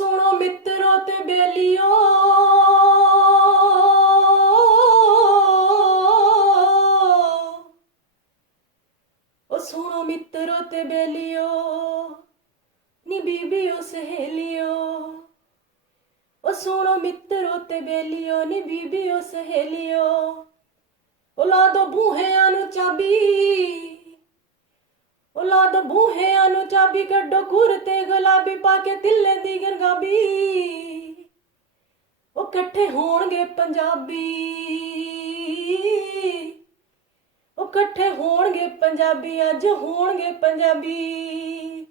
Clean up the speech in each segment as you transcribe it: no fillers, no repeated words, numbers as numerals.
ਸੁਣੋ ਮਿੱਤਰੋ ਤੇ ਬੇਲੀਓ, ਉਹ ਸੁਣੋ ਮਿੱਤਰੋ ਤੇ ਬੇਲੀਓ, ਨੀ ਬੀਬੀਓ ਸਹੇਲੀਓ। ਉਹ ਸੁਣੋ ਮਿੱਤਰੋ ਤੇ ਬੇਲੀਓ, ਨੀ ਬੀਬੀਓ ਸਹੇਲੀਓ। ਉਹ ਲਾ ਦੋ ਬੂਹਿਆਂ ਨੂੰ ਚਾਬੀ, ਉਹ ਲਾ ਦੋ ਬੂਹਿਆਂ ਨੂੰ ਚਾਬੀ, ਕੱਢੋ ਘੁਰ ਤੇ ਗੁਲਾਬੀ ਪਾ ਕੇ ਤਿੱਲੇ ਦੀ ਗਰਗਾਬੀ। ਉਹ ਇਕੱਠੇ ਹੋਣਗੇ ਪੰਜਾਬੀ, ਉਹ ਇਕੱਠੇ ਹੋਣਗੇ ਪੰਜਾਬੀ, ਅੱਜ ਹੋਣਗੇ ਪੰਜਾਬੀ।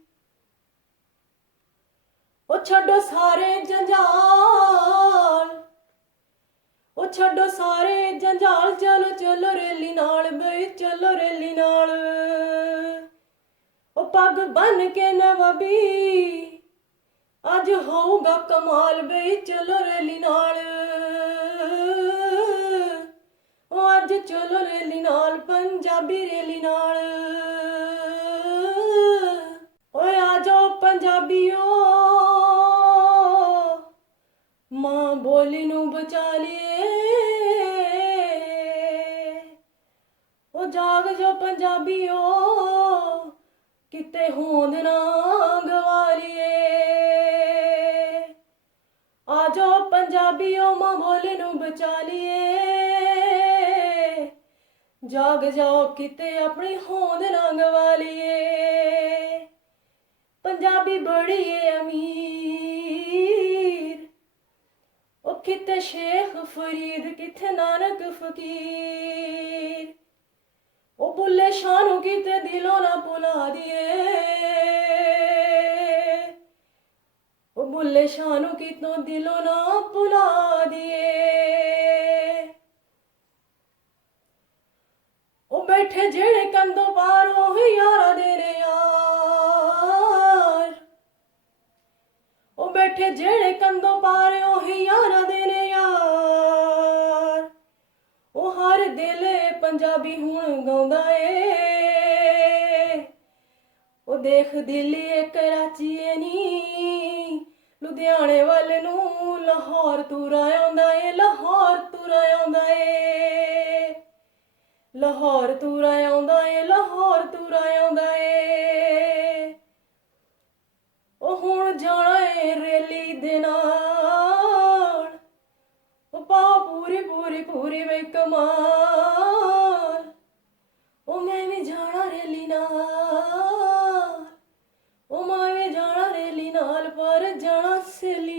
ਉਹ ਛੱਡੋ ਸਾਰੇ ਜੰਜਾਲ, ਉਹ ਛੱਡੋ ਸਾਰੇ ਜੰਜਾਲ, ਚਲੋ ਚਲੋ ਰੈਲੀ ਨਾਲ ਬਈ, ਚਲੋ ਰੈਲੀ ਨਾਲ। ਉਹ ਪੱਗ ਬੰਨ ਕੇ ਨਵਾਬੀ, ਅੱਜ ਹੋਊਗਾ ਕਮਾਲ ਬਈ, ਚਲੋ ਰੈਲੀ ਨਾਲ। ਉਹ ਅੱਜ ਚਲੋ ਰੈਲੀ ਨਾਲ, ਪੰਜਾਬੀ ਰੈਲੀ ਨਾਲ। ਓਏ ਆ ਜਾਓ ਪੰਜਾਬੀਓ, ਮਾਂ ਬੋਲੀ ਨੂੰ ਬਚਾ ਲਈਏ। ਉਹ ਜਾਗ ਜੋ ਪੰਜਾਬੀਓ, ਕਿਤੇ ਹੋਂਦ ਨਾ ਗਵਾ ਲਈਏ। ਆ ਜਾਓ ਪੰਜਾਬੀਓ, ਮਾਂ ਬੋਲੀ ਨੂੰ ਬਚਾ ਲਈਏ। ਜਾਗ ਜਾਓ ਕਿਤੇ ਆਪਣੀ ਹੋਂਦ ਨਾ ਗਵਾ ਲਈਏ। ਪੰਜਾਬੀ ਬੜੀ ਏ ਅਮੀਰ, ਉਹ ਕਿਤੇ ਸ਼ੇਖ ਫਰੀਦ, ਕਿਤੇ ਨਾਨਕ ਫਕੀਰ। ਉਹ ਬੁੱਲੇ ਸ਼ਾਹ ਨੂੰ ਕਿਤੇ ਦਿਲੋਂ ਨਾ ਭੁਲਾ ਦੀਏ। ਉਹ ਬੁੱਲੇ ਸ਼ਾਹ ਨੂੰ ਕਿਤੋਂ ਦਿਲੋਂ ਨਾ ਭੁਲਾ ਦੀਏ। ਉਹ ਬੈਠੇ ਜਿਹੜੇ ਕੰਧੋਂ ਪਾਰ, ਉਹ ਯਾਰਾਂ ਦੇ ਨੇ ਯਾਰ। ਉਹ ਬੈਠੇ ਜਿਹੜੇ ਕੰਧੋਂ ਪਾਰ, ਉਹ ਯਾਰਾਂ ਦੇ ਨੇ ਯਾਰ। ਉਹ ਹਰ ਦਿਲ ਪੰਜਾਬੀ ਹੁਣ ਗਾਉਂਦਾ ਏ। ਉਹ ਦੇਖ ਦਿੱਲੀ ਕਰਾਚੀ ਏ ਨੀ, ਲੁਧਿਆਣੇ ਵੱਲ ਨੂੰ ਲਾਹੌਰ ਤੁਰਾ ਆਉਂਦਾ ਏ, ਲਾਹੌਰ ਤੁਰਾ ਆਉਂਦਾ ਏ। ਲਾਹੌਰ ਤੁਰਾ ਆਉਂਦਾ ਏ, ਲਾਹੌਰ ਤੁਰਾ ਆਉਂਦਾ ਏ। ਉਹ ਹੁਣ ਜਾਣਾ ਏ ਰੈਲੀ ਦੇ ਨਾਲ, ਉਹ ਪਾ ਪੂਰੀ ਪੂਰੀ ਪੂਰੀ ਵੇ ਕਮਾਲ। ਉਹ ਮੈਂ ਵੀ ਜਾਣਾ ਰੈਲੀ ਨਾਲ, ਉਹ ਮੈਂ ਵੀ ਜਾਣਾ ਰੈਲੀ ਨਾਲ, ਪਰ ਜਾਣਾ ਸਹੇਲੀ